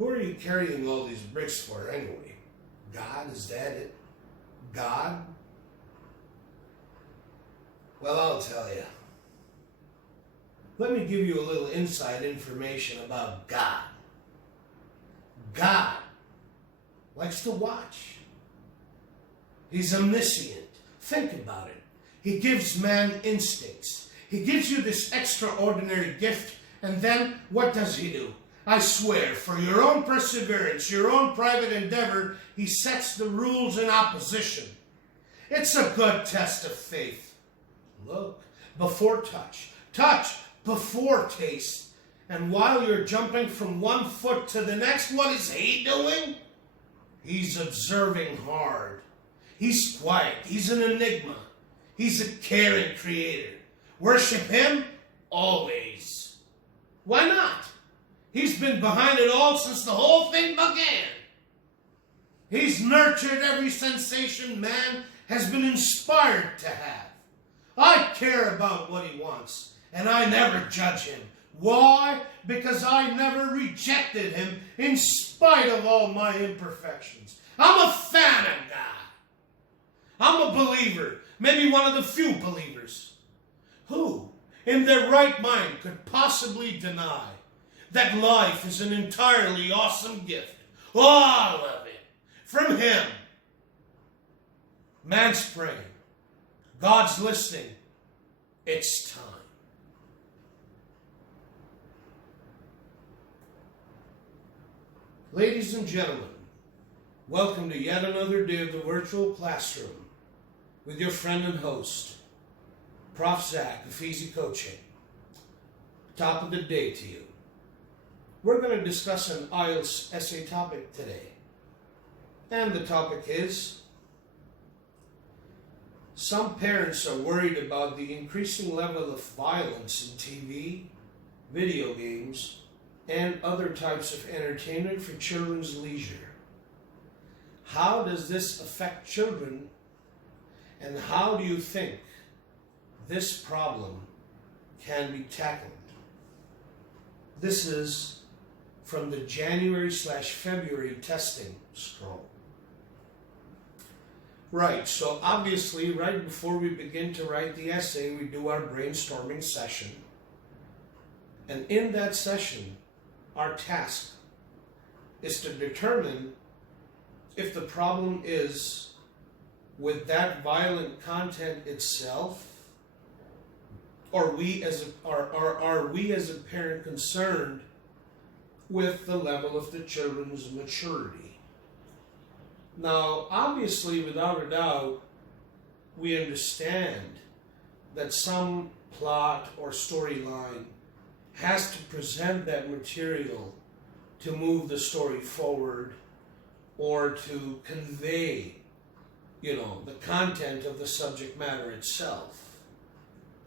Who are you carrying all these bricks for anyway? God? Is that it? God? Well, I'll tell you. Let me give you a little inside information about God. God likes to watch. He's omniscient. Think about it. He gives man instincts. He gives you this extraordinary gift, and then what does he do? I swear, for your own perseverance, your own private endeavor, he sets the rules in opposition. It's a good test of faith. Look, before touch. Touch before taste. And while you're jumping from one foot to the next, what is he doing? He's observing hard. He's quiet. He's an enigma. He's a caring creator. Worship him? Always. Why not? He's been behind it all since the whole thing began. He's nurtured every sensation man has been inspired to have. I care about what he wants, and I never judge him. Why? Because I never rejected him in spite of all my imperfections. I'm a fan of God. I'm a believer, maybe one of the few believers. Who, in their right mind, could possibly deny that life is an entirely awesome gift? All of it. From him. Man's praying. God's listening. It's time. Ladies and gentlemen, welcome to yet another day of the virtual classroom with your friend and host, Prof.ZAK of Easy Coaching. Top of the day to you. We're going to discuss an IELTS essay topic today. And the topic is, some parents are worried about the increasing level of violence in TV, video games, and other types of entertainment for children's leisure. How does this affect children, and how do you think this problem can be tackled? This is from the January/February testing scroll. Right, so obviously right before we begin to write the essay, we do our brainstorming session. And in that session, our task is to determine if the problem is with that violent content itself, or are we as a parent concerned with the level of the children's maturity. Now, obviously, without a doubt, we understand that some plot or storyline has to present that material to move the story forward or to convey, the content of the subject matter itself.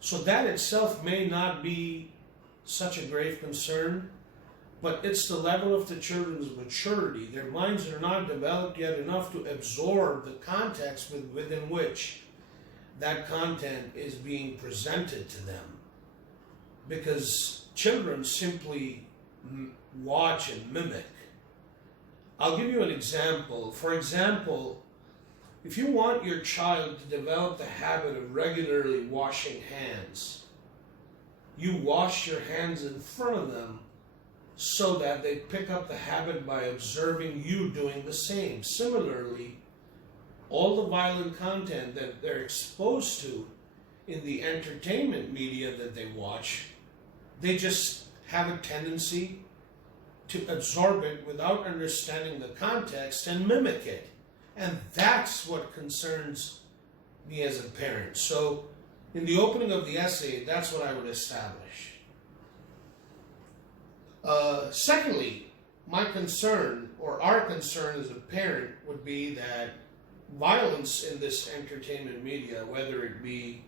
So that itself may not be such a grave concern, but it's the level of the children's maturity. Their minds are not developed yet enough to absorb the context within which that content is being presented to them. Because children simply watch and mimic. I'll give you an example. For example, if you want your child to develop the habit of regularly washing hands, you wash your hands in front of them so that they pick up the habit by observing you doing the same. Similarly, all the violent content that they're exposed to in the entertainment media that they watch, they just have a tendency to absorb it without understanding the context and mimic it. And that's what concerns me as a parent. So, in the opening of the essay, that's what I would establish. Secondly, my concern, or our concern as a parent, would be that violence in this entertainment media, whether it be,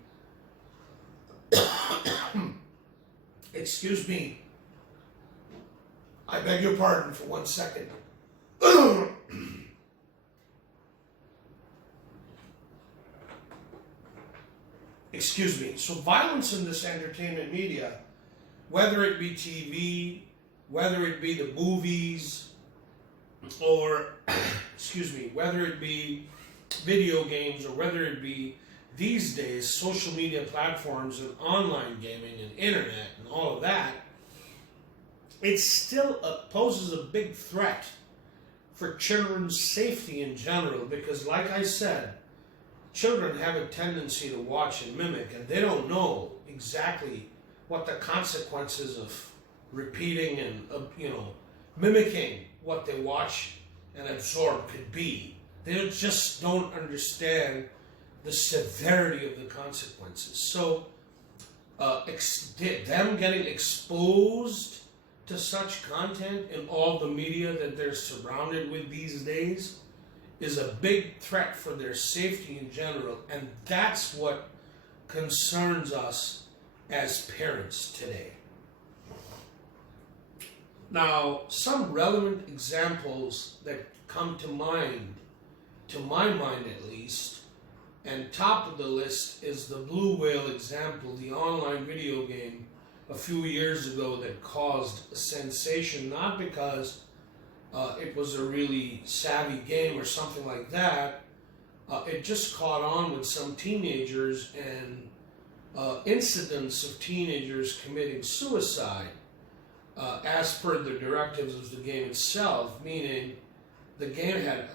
excuse me, I beg your pardon for 1 second. Excuse me. So violence in this entertainment media, whether it be TV, whether it be the movies, or excuse me, whether it be video games or whether it be these days social media platforms and online gaming and internet and all of that, it still poses a big threat for children's safety in general, because like I said, children have a tendency to watch and mimic, and they don't know exactly what the consequences of repeating and mimicking what they watch and absorb could be. They just don't understand the severity of the consequences. So them getting exposed to such content in all the media that they're surrounded with these days is a big threat for their safety in general, and that's what concerns us as parents today. Now, some relevant examples that come to mind, to my mind at least, and top of the list is the Blue Whale example, the online video game a few years ago that caused a sensation, not because it was a really savvy game or something like that. It just caught on with some teenagers and incidents of teenagers committing suicide as per the directives of the game itself, meaning the game had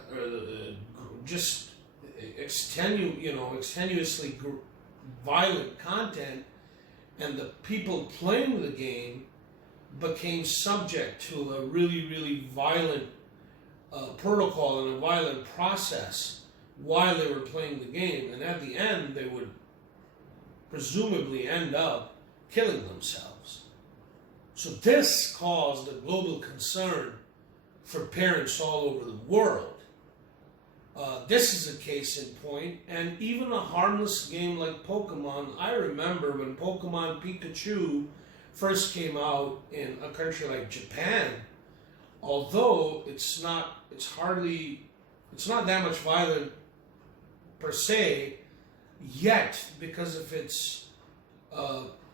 just extenuously violent content, and the people playing the game became subject to a really, really violent protocol and a violent process while they were playing the game, and at the end they would presumably end up killing themselves. So this caused a global concern for parents all over the world. This is a case in point, and even a harmless game like Pokemon. I remember when Pokemon Pikachu first came out in a country like Japan, although it's not that much violent per se, yet because of its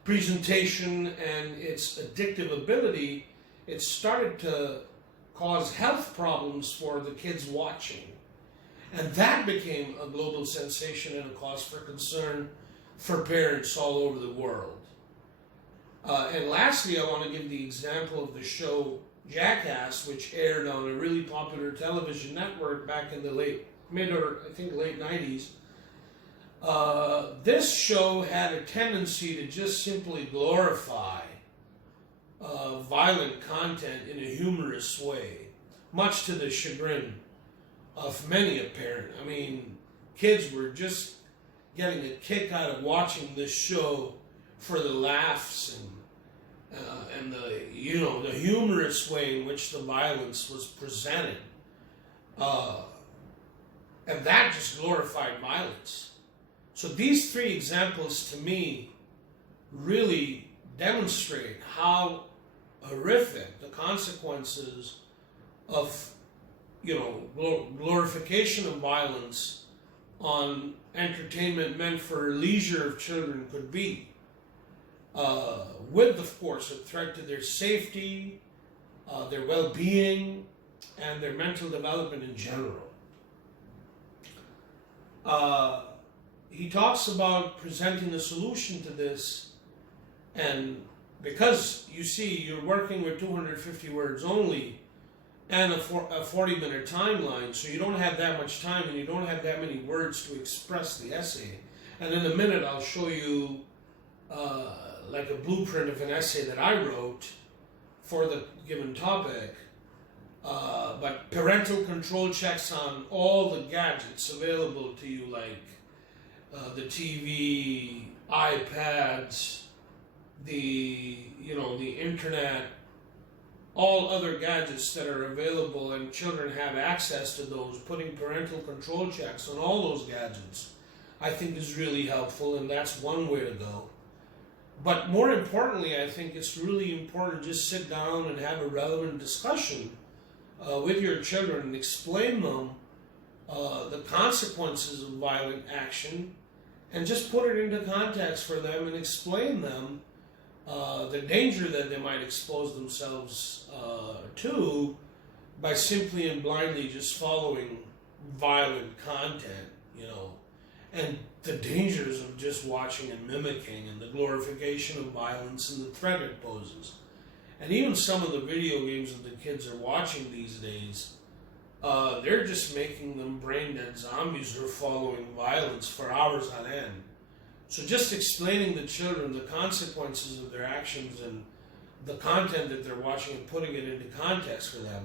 presentation and its addictive ability, it started to cause health problems for the kids watching. And that became a global sensation and a cause for concern for parents all over the world. And lastly, I want to give the example of the show Jackass, which aired on a really popular television network back in the late 90s. This show had a tendency to just simply glorify violent content in a humorous way, much to the chagrin of many a parent. I mean, kids were just getting a kick out of watching this show for the laughs and the humorous way in which the violence was presented, and that just glorified violence. So these three examples to me really demonstrate how horrific the consequences of glorification of violence on entertainment meant for leisure of children could be, with, of course, a threat to their safety, their well-being, and their mental development in general. He talks about presenting a solution to this, and because you see you're working with 250 words only and a 40-minute timeline, so you don't have that much time and you don't have that many words to express the essay. And in a minute I'll show you like a blueprint of an essay that I wrote for the given topic. But parental control checks on all the gadgets available to you, like the TV, iPads, the internet, all other gadgets that are available, and children have access to those. Putting parental control checks on all those gadgets, I think, is really helpful, and that's one way to go. But more importantly, I think it's really important to just sit down and have a relevant discussion with your children and explain them the consequences of violent action, and just put it into context for them and explain them the danger that they might expose themselves to by simply and blindly just following violent content, and the dangers of just watching and mimicking, and the glorification of violence and the threat it poses. And even some of the video games that the kids are watching these days, they're just making them brain dead zombies who are following violence for hours on end. So just explaining to children the consequences of their actions and the content that they're watching and putting it into context for them,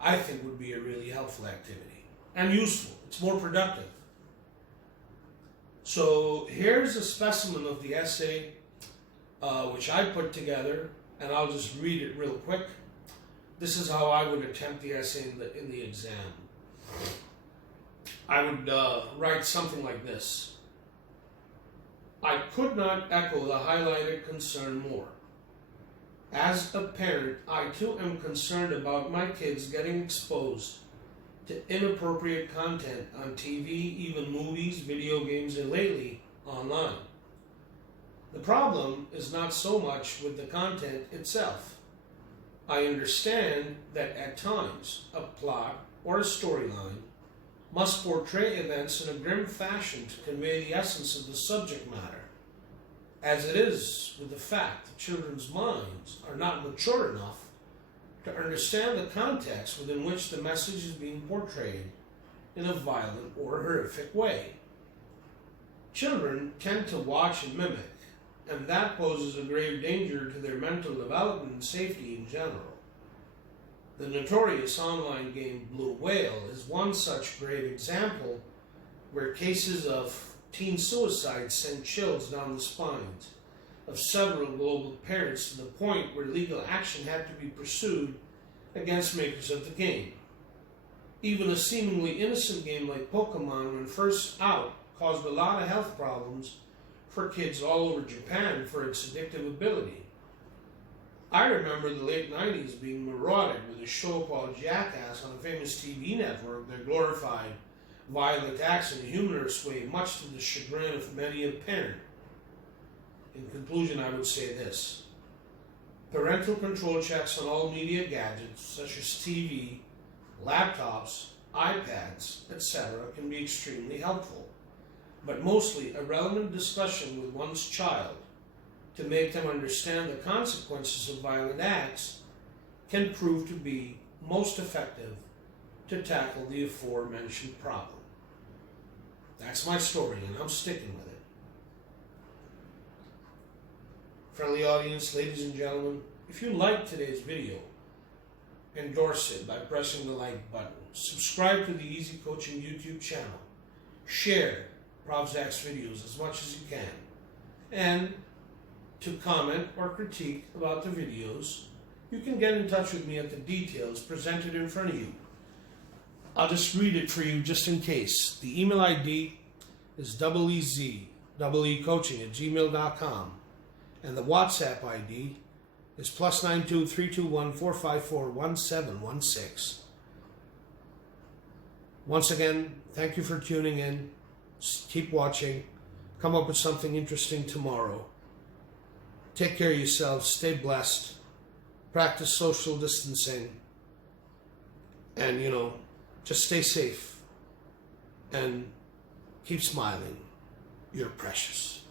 I think would be a really helpful activity and useful. It's more productive. So here's a specimen of the essay which I put together, and I'll just read it real quick. This is how I would attempt the essay in the exam. I would write something like this. I could not echo the highlighted concern more. As a parent, I too am concerned about my kids getting exposed to inappropriate content on TV, even movies, video games, and lately, online. The problem is not so much with the content itself. I understand that at times, a plot or a storyline must portray events in a grim fashion to convey the essence of the subject matter, as it is with the fact that children's minds are not mature enough to understand the context within which the message is being portrayed in a violent or horrific way. Children tend to watch and mimic, and that poses a grave danger to their mental development and safety in general. The notorious online game Blue Whale is one such grave example where cases of teen suicide sent chills down the spines of several global parents to the point where legal action had to be pursued against makers of the game. Even a seemingly innocent game like Pokemon, when first out, caused a lot of health problems for kids all over Japan for its addictive ability. I remember the late 90s being marauded with a show called Jackass on a famous TV network that glorified violent acts in a humorous way, much to the chagrin of many a parent. In conclusion, I would say this. Parental control checks on all media gadgets, such as TV, laptops, iPads, etc., can be extremely helpful, but mostly a relevant discussion with one's child to make them understand the consequences of violent acts can prove to be most effective to tackle the aforementioned problem. That's my story, and I'm sticking with it. Friendly audience, ladies and gentlemen, if you liked today's video, endorse it by pressing the like button. Subscribe to the Easy Coaching YouTube channel. Share Prof.ZAK's videos as much as you can. And to comment or critique about the videos, you can get in touch with me at the details presented in front of you. I'll just read it for you just in case. The email ID is eecoaching@gmail.com, and the WhatsApp ID is +92 321 454 1716. Once again, thank you for tuning in. Keep watching. Come up with something interesting tomorrow. Take care of yourselves. Stay blessed. Practice social distancing. And, just stay safe. And keep smiling. You're precious.